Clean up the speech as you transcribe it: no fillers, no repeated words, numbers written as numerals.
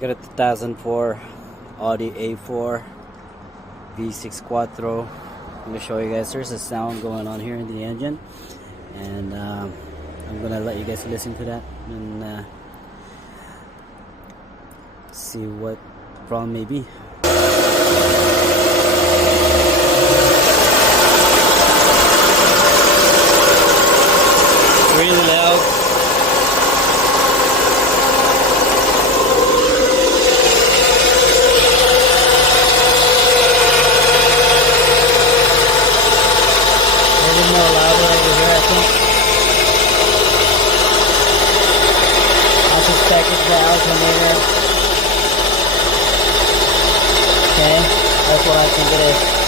Got a 2004 Audi A4 V6 Quattro. I'm going to show you guys. There's a sound going on here in the engine, and I'm going to let you guys listen to that and see what the problem may be. Really loud. More louder over here, I think. I suspect it's the alternator. Okay, that's what I think it is.